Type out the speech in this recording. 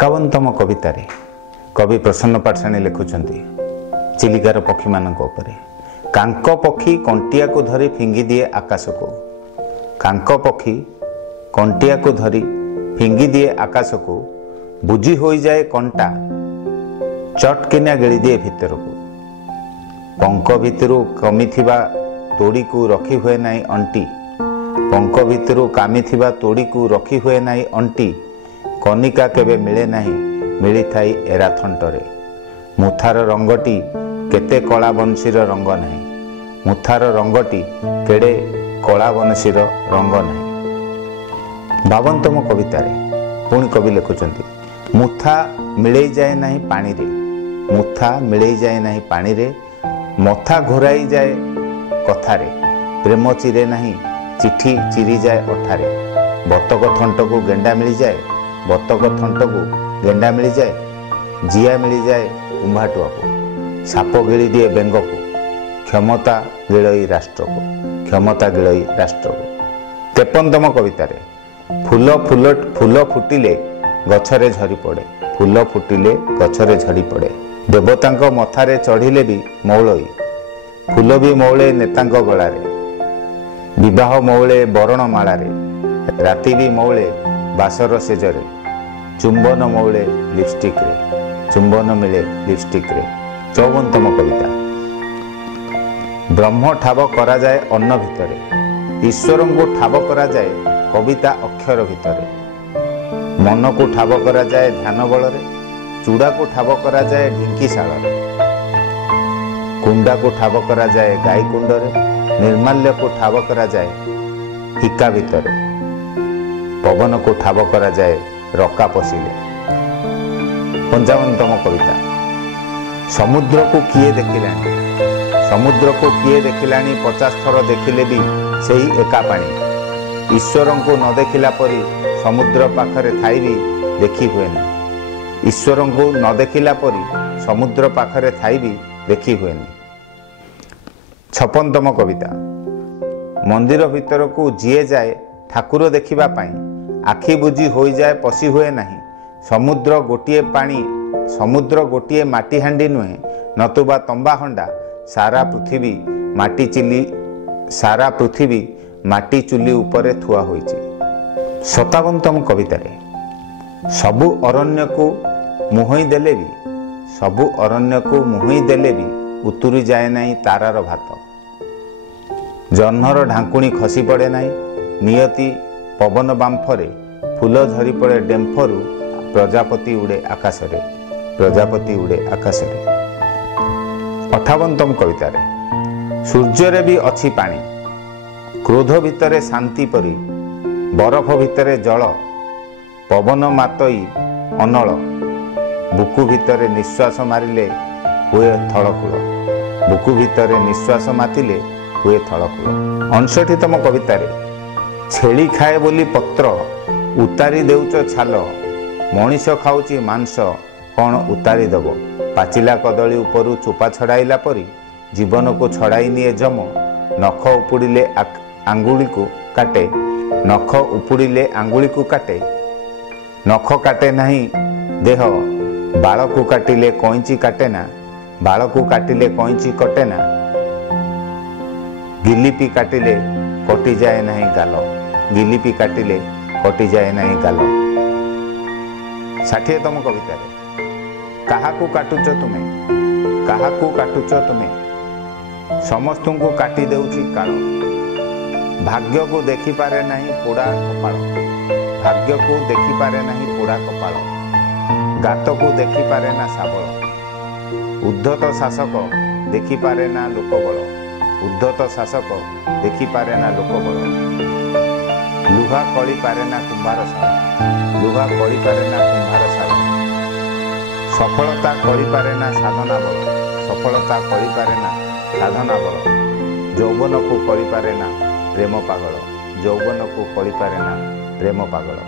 एकावनतम कवितारे कवि प्रसन्न पाठशाणी लिखुचंती चिलिकार पक्षी मानक उपरे। कांक पक्षी कंटिया को धरी फिंगी दिए आकाश को। कांक पक्षी कंटिया को धरी फिंगी दिए आकाश को। बुझी हो जाए कंटा चटकिना गिली दिए भितर को। पंख भितर कमी थिबा तोड़ी को रखी हुए नाई अंटी। पंख भितर कामी थिबा तोड़ी को रखी हुए नाई अंटी। कनिका केबे मिले नहीं मिली थाई एरा थंटरे। मुथार रंगटी केते कला बंशीर रंग नहीं। मुथार रंगटी केड़े कला बंशीर रंग नहीं। 52तम कवितारे पुणी कवि लिखुचंती मुथा मिले जाए नहीं पानी रे। मुथा मिले जाए नहीं पानी रे। मथा घोराई जाए कथारे। प्रेम चिरे नहीं चिठी चिरी जाए अठारे। बतक थंट को गेंडा मिली जाए। बतक थंट को गेंडा मिली जाए। जिया मिली जाए कुंभाटुआ को। साप गिली दिए बेंग को। क्षमता गिलई राष्ट्र को। क्षमता गिलई राष्ट्र को। 53तम कवितारे फूल फूल फूल फुटिले गछरे झरी पड़े। फूल फुटिले गछरे झरी पड़े। देवतांक मथारे चढ़िले भी मौलई। फूल भी मौले नेतांक गलारे। विवाह मौले बरण मालारे। राति भी मौले बासर सेजरे। चुंबन मौले लिपस्टिक रे। चुंबन मिले लिपस्टिक रे। 54तम कविता ब्रह्म ठाब करा जाए अन्न भितरे। ईश्वर को ठाब करा जाए कविता अक्षर भितरे। मन को ठाब करा जाए ध्यान बलरे। चूड़ा को ठाब करा जाए ढिंकीशाल रे। कुंडा को ठाब करा जाए गाई कुंडरे। निर्माल्य को ठाब करा जाए हिका भितरे। पवन को ठाब करा जाए रका पशिले। 55तम कविता समुद्र को किए देखिलानी। समुद्र को किए देखिलानी 50 थर देखिले भी सही एका पानी। ईश्वर को न देखिला परी समुद्र पाखरे थाई भी देखी हुए नहीं। ईश्वर को न देखिला परी समुद्र पाखरे थाई भी देखी हुए नहीं। 56तम कविता मंदिर भितर को जीए जाए ठाकुर देखिबा पाई। आखि बुझी हो जाए पशी हुए नहीं। समुद्र गोटिए पानी समुद्र गोटिए माटी हांडी नुहे नतुबा तंबा हंडा। सारा पृथ्वी माटी चुली उपरे थुआ होइछि। 57तम कवितारे सबु अरण्य को मुहई देले भी सबु अरण्य को मुहई देले भी उतुरी जाए नहीं तारार भात। जह्नर ढांकुणी खसी पड़े नहीं। नियति पवन बांफरे फूल झरी पड़े डेम्फरू। प्रजापति उड़े आकाशरे। प्रजापति उड़े आकाशरे। 58तम कवितारे सूर्य भी अच्छी पानी। क्रोध भितरे शांति परी। बरफ भितरे जल। पवन मातई अनल। बुकु भितरे निश्वास मारिले हुए थलकूल। बुकु भितरे निश्वास मातिले हुए थलकूल। 59तम कवितारे छेली खाए बोली पत्र उतारी देउच छाल। मनीष खाऊची मांस कौन उतारी दब। पाचिला कदली उपरू चोपा छड़ाइला परी जीवन को छड़ाई निए जम। नख उपुड़िले आंगुली को काटे। नख उपुड़िले आंगुली को काटे। नख काटे नहीं देह बाल को काटिले कईची काटे ना। बाल को काटिले कईची कटे ना। गिलिपी काटिले कटि जाए नहीं गाल। गिलिपी काटिले कटि जाए नहीं गाल। 60तम कवितारे काहाकू काटुच तुमे। काहाकू काटुच तुमे समस्तु को काटी देउची काल। भाग्य को देखी पारे नहीं पोड़ा कपाल। भाग्य को देखी पारे नहीं पोड़ा कपाल। गात को देखी पारे ना शाबल। उद्धत शासक देखी पारे ना लोकबल। उद्धत शासक देखी पारे ना लोकबल। लुहा कली पारे ना कुंभार शाल। लुहा कली पारे ना कुंभार शाल। सफलता कली पारे ना साधना बल। सफलता कली पारे ना साधना बल। यौवन को कली पारे ना प्रेम पागल। यौवन को कली पारे ना प्रेम पागल।